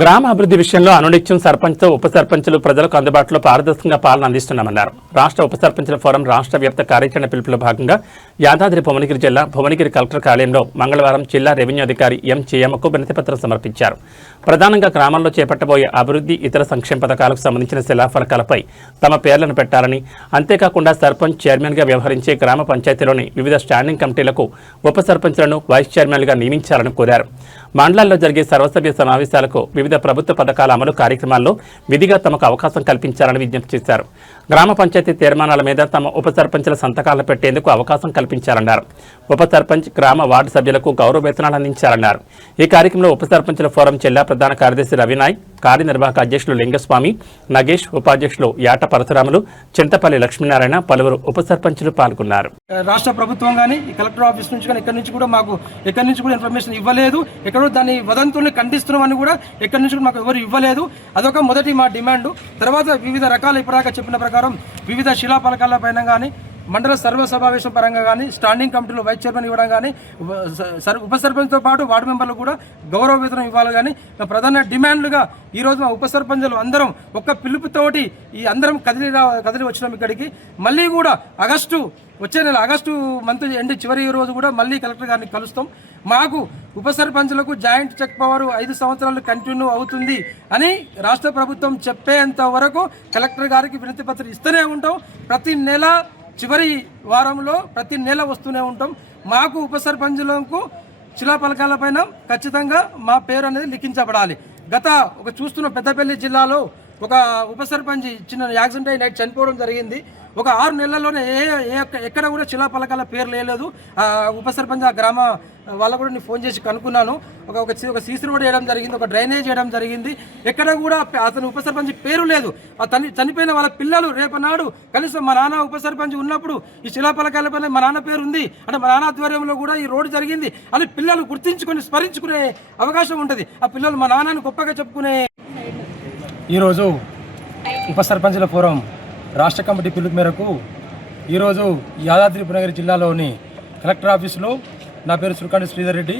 గ్రామ అభివృద్ధి విషయంలో అనునిత్యం సర్పంచ్తో ఉప సర్పంచులు ప్రజలకు అందుబాటులో పారదర్శకంగా పాలన అందిస్తున్నామన్నారు. రాష్ట్ర ఉప సర్పంచుల ఫోరం రాష్ట్ర వ్యాప్త కార్యాచరణ పిలుపులో భాగంగా యాదాద్రి భువనగిరి జిల్లా భువనగిరి కలెక్టర్ కార్యాలయంలో మంగళవారం జిల్లా రెవెన్యూ అధికారి ఎం చేయమ్మకు వినతిపత్రం సమర్పించారు. ప్రధానంగా గ్రామాల్లో చేపట్టబోయే అభివృద్ధి ఇతర సంక్షేమ పథకాలకు సంబంధించిన శిలాఫలకాలపై తమ పేర్లను పెట్టాలని, అంతేకాకుండా సర్పంచ్ చైర్మన్గా వ్యవహరించే గ్రామ పంచాయతీలోని వివిధ స్టాండింగ్ కమిటీలకు ఉప సర్పంచులను వైస్ చైర్మన్లుగా నియమించాలని కోరారు. మండలాల్లో జరిగే సర్వసభ్య సమావేశాలకు వివిధ ప్రభుత్వ పథకాల అమలు కార్యక్రమాల్లో విధిగా తమకు అవకాశం కల్పించాలని విజ్ఞప్తి చేశారు. గ్రామ పంచాయతీ తీర్మానాల మీద తమ ఉప సర్పంచుల సంతకాలు పెట్టేందుకు అవకాశం కల్పించాలన్నారు. ఉప సర్పంచ్, గ్రామ వార్డు సభ్యులకు గౌరవ వేతనాలు అందించాలన్నారు. ఈ కార్యక్రమంలో ఉప సర్పంచుల ఫోరం జిల్లా ప్రధాన కార్యదర్శి రవినాయ్, కార్యనిర్వాహక అధ్యక్షులు లింగస్వామి, నగేష్, ఉపాధ్యక్షులు యాట పరశురాములు, చింతపల్లి లక్ష్మీనారాయణ, పలువురు ఉప సర్పంచులు పాల్గొన్నారు. రాష్ట్ర ప్రభుత్వం కానీ కలెక్టర్ ఆఫీస్ నుంచి కానీ ఎక్కడి నుంచి కూడా ఇన్ఫర్మేషన్ ఇవ్వలేదు. ఎక్కడో దాని వదంతుల్ని ఖండిస్తున్నామని కూడా ఎక్కడి నుంచి మాకు ఎవరు ఇవ్వలేదు. అదొక మొదటి మా డిమాండ్. తర్వాత వివిధ రకాల ఇప్పటిదాకా చెప్పిన ప్రకారం వివిధ శిలాఫలకాల పైన కానీ, మండల సర్వ సమావేశం పరంగా కానీ, స్టాండింగ్ కమిటీలో వైస్ చైర్మన్ ఇవ్వడం కానీ, ఉప సర్పంచ్తో పాటు వార్డు మెంబర్లు కూడా గౌరవ వేతనం ఇవ్వాలి. కానీ ప్రధాన డిమాండ్లుగా ఈరోజు మా ఉప సర్పంచులు అందరం ఒక్క పిలుపుతోటి ఈ అందరం కదిలి వచ్చినాం ఇక్కడికి. మళ్ళీ కూడా వచ్చే నెల ఆగస్టు మంత్ ఎండ్ చివరి రోజు కూడా మళ్ళీ కలెక్టర్ గారిని కలుస్తాం. మాకు ఉప సర్పంచులకు జాయింట్ చెక్ పవర్ 5 సంవత్సరాలు కంటిన్యూ అవుతుంది అని రాష్ట్ర ప్రభుత్వం చెప్పేంత వరకు కలెక్టర్ గారికి వినతి పత్రం ఇస్తూనే ఉంటాం. ప్రతి నెల చివరి వారంలో ప్రతి నెల వస్తూనే ఉంటాం. మాకు ఉప సర్పంచులకు శిలాఫలకాల పైన ఖచ్చితంగా మా పేరు అనేది లిఖించబడాలి. చూస్తున్న పెద్దపల్లి జిల్లాలో ఒక ఉప సర్పంచ్ చిన్న యాక్సిడెంట్ అయి నైట్ చనిపోవడం జరిగింది. ఒక 6 నెలల్లోనే ఎక్కడ కూడా శిలాఫలకాల పేరు లేదు. ఉప సర్పంచ్ ఆ గ్రామ వాళ్ళకు కూడా నేను ఫోన్ చేసి కనుక్కున్నాను. ఒక సీసీ రోడ్ వేయడం జరిగింది, ఒక డ్రైనేజ్ వేయడం జరిగింది. ఎక్కడ కూడా అతను ఉప సర్పంచ్ పేరు లేదు. చనిపోయిన వాళ్ళ పిల్లలు రేపనాడు కనీసం మా నాన్న ఉప సర్పంచ్ ఉన్నప్పుడు ఈ శిలాఫలకాల పైన మా నాన్న పేరు ఉంది అంటే మా నాన్న ఆధ్వర్యంలో కూడా ఈ రోడ్డు జరిగింది అని పిల్లలు గుర్తించుకొని స్మరించుకునే అవకాశం ఉంటుంది. ఆ పిల్లలు మా నాన్నని గొప్పగా చెప్పుకునే. ఈరోజు ఉప సర్పంచుల ఫోరం రాష్ట్ర కమిటీ పిలుపు మేరకు ఈరోజు యాదాద్రి భువనగిరి జిల్లాలోని కలెక్టర్ ఆఫీసులో నా పేరు సురకాండి శ్రీధర్ రెడ్డి,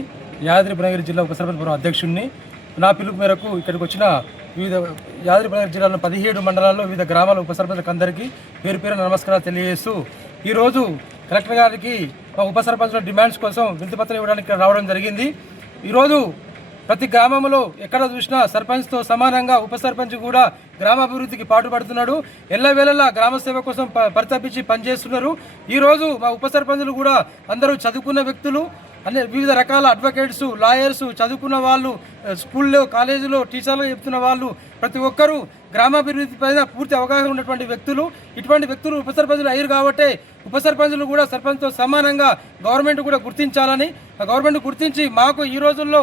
యాదాద్రి భువనగిరి జిల్లా ఉప సర్పంచ్ ఫోరం అధ్యక్షుడిని. నా పిలుపు మేరకు ఇక్కడికి వచ్చిన వివిధ యాదాద్రి భువనగిరి జిల్లాలో 17 మండలాల్లో వివిధ గ్రామాల ఉప సర్పంచులకు అందరికీ పేరు పేరు నమస్కారాలు తెలియజేస్తూ ఈరోజు కలెక్టర్ గారికి మా ఉప సర్పంచుల డిమాండ్స్ కోసం వినతిపత్రం ఇవ్వడానికి రావడం జరిగింది. ఈరోజు ప్రతి గ్రామంలో ఎక్కడ చూసినా సర్పంచ్తో సమానంగా ఉప సర్పంచ్ కూడా గ్రామాభివృద్ధికి పాటుపడుతున్నాడు. ఎల్లవేళలా గ్రామ సేవ కోసం పరితపించి పనిచేస్తున్నారు. ఈరోజు మా ఉప సర్పంచులు కూడా అందరూ చదువుకున్న వ్యక్తులు, వివిధ రకాల అడ్వకేట్స్, లాయర్స్, చదువుకున్న వాళ్ళు, స్కూల్లో కాలేజీలో టీచర్లు చెప్తున్న వాళ్ళు, ప్రతి ఒక్కరూ గ్రామాభివృద్ధి పైన పూర్తి అవగాహన ఉన్నటువంటి వ్యక్తులు. ఇటువంటి వ్యక్తులు ఉప సర్పంచులు అయ్యారు కాబట్టి ఉప సర్పంచులు కూడా సర్పంచ్తో సమానంగా గవర్నమెంట్ కూడా గుర్తించాలని, గవర్నమెంట్ గుర్తించి మాకు ఈ రోజుల్లో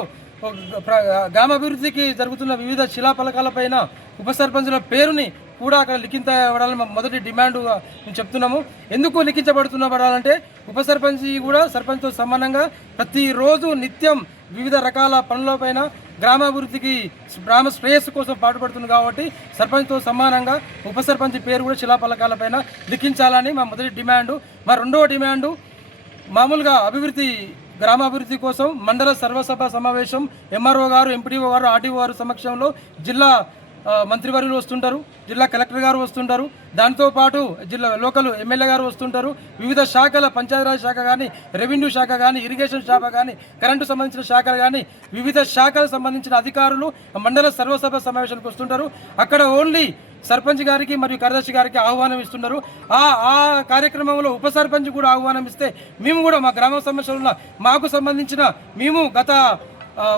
గ్రామాభివృద్ధికి జరుగుతున్న వివిధ శిలాఫలకాలపైన ఉప సర్పంచుల పేరుని కూడా అక్కడ లిఖించబడాలని మొదటి డిమాండ్గా మేము చెప్తున్నాము. ఎందుకు లిఖించబడాలంటే ఉప సర్పంచ్ కూడా సర్పంచ్తో సమానంగా ప్రతిరోజు నిత్యం వివిధ రకాల పనులపైన గ్రామాభివృద్ధికి, గ్రామ శ్రేయస్సు కోసం పాటుపడుతుంది కాబట్టి సర్పంచ్తో సమానంగా ఉప సర్పంచ్ పేరు కూడా శిలాఫలకాలపైన లిఖించాలని మా మొదటి డిమాండు. మా రెండవ డిమాండు మామూలుగా గ్రామాభివృద్ధి కోసం మండల సర్వసభ సమావేశం ఎంఆర్ఓ గారు, ఎంపీడీఓ గారు, ఆర్డీఓ గారు సమక్షంలో జిల్లా మంత్రివర్యులు వస్తుంటారు, జిల్లా కలెక్టర్ గారు వస్తుంటారు, దాంతోపాటు జిల్లా లోకల్ ఎమ్మెల్యే గారు వస్తుంటారు. వివిధ శాఖల పంచాయతీరాజ్ శాఖ కానీ, రెవెన్యూ శాఖ కానీ, ఇరిగేషన్ శాఖ కానీ, కరెంటు సంబంధించిన శాఖలు కానీ, వివిధ శాఖలకు సంబంధించిన అధికారులు మండల సర్వసభ సమావేశానికి వస్తుంటారు. అక్కడ ఓన్లీ సర్పంచ్ గారికి మరియు కార్యదర్శి గారికి ఆహ్వానం ఇస్తున్నారు. ఆ కార్యక్రమంలో ఉప సర్పంచ్ కూడా ఆహ్వానం ఇస్తే మేము కూడా మా గ్రామ సమస్యలు మాకు సంబంధించిన మేము గత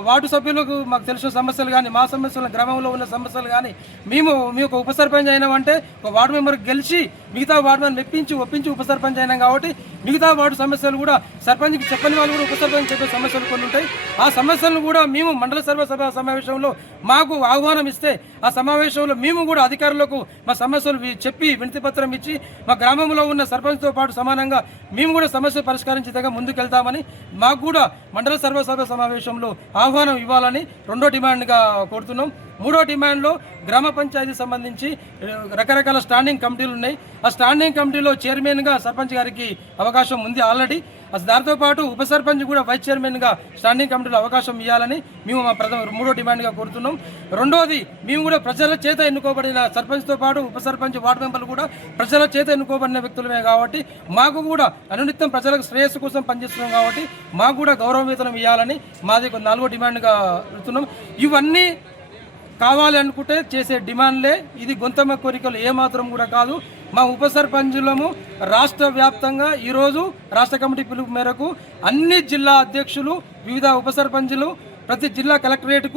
వార్డు సభ్యులకు మాకు తెలిసిన సమస్యలు కానీ, మా సమస్యలు గ్రామంలో ఉన్న సమస్యలు కానీ మేము ఒక ఉప సర్పంచ్ అయినామంటే ఒక వార్డు మెంబర్ గెలిచి మిగతా వార్డు మెంబర్ ఒప్పించి ఉప సర్పంచ్ అయినాం కాబట్టి మిగతా వార్డు సమస్యలు కూడా సర్పంచ్కి చెప్పని వాళ్ళు కూడా ఉప సర్పంచ్ చెప్పే సమస్యలు కొన్ని ఉంటాయి. ఆ సమస్యలను కూడా మేము మండల సర్వసభ సమావేశంలో మాకు ఆహ్వానం ఇస్తే ఆ సమావేశంలో మేము కూడా అధికారులకు మా సమస్యలు చెప్పి వినతిపత్రం ఇచ్చి మా గ్రామంలో ఉన్న సర్పంచ్తో పాటు సమానంగా మేము కూడా సమస్య పరిష్కరించేదిగా ముందుకెళ్తామని మాకు కూడా మండల సర్వసభ సమావేశంలో ఆహ్వానం ఇవ్వాలని రెండో డిమాండ్గా కోరుతున్నాం. మూడో డిమాండ్లో గ్రామ పంచాయతీ సంబంధించి రకరకాల స్టాండింగ్ కమిటీలు ఉన్నాయి. ఆ స్టాండింగ్ కమిటీలో చైర్మన్గా సర్పంచ్ గారికి అవకాశం ఉంది ఆల్రెడీ. అసలు దాంతోపాటు ఉప సర్పంచ్ కూడా వైస్ చైర్మన్గా స్టాండింగ్ కమిటీలో అవకాశం ఇవ్వాలని మేము మా మూడో డిమాండ్గా కోరుతున్నాం. రెండోది, మేము కూడా ప్రజల చేత ఎన్నుకోబడిన సర్పంచ్తో పాటు ఉప సర్పంచ్, వార్డు మెంబర్లు కూడా ప్రజల చేత ఎన్నుకోబడిన వ్యక్తులమే కాబట్టి మాకు కూడా అనునిత్యం ప్రజలకు శ్రేయస్సు కోసం పనిచేస్తున్నాం కాబట్టి మాకు కూడా గౌరవ వేతనం ఇవ్వాలని మాది నాలుగో డిమాండ్గా పెడుతున్నాం. ఇవన్నీ కావాలి అనుకుంటే చేసే డిమాండ్లే. ఇది గొంతమ్మ కోరికలు ఏమాత్రం కూడా కాదు. మా ఉప సర్పంచులము రాష్ట్ర వ్యాప్తంగా ఈరోజు రాష్ట్ర కమిటీ పిలుపు మేరకు అన్ని జిల్లా అధ్యక్షులు, వివిధ ఉప సర్పంచులు ప్రతి జిల్లా కలెక్టరేట్కు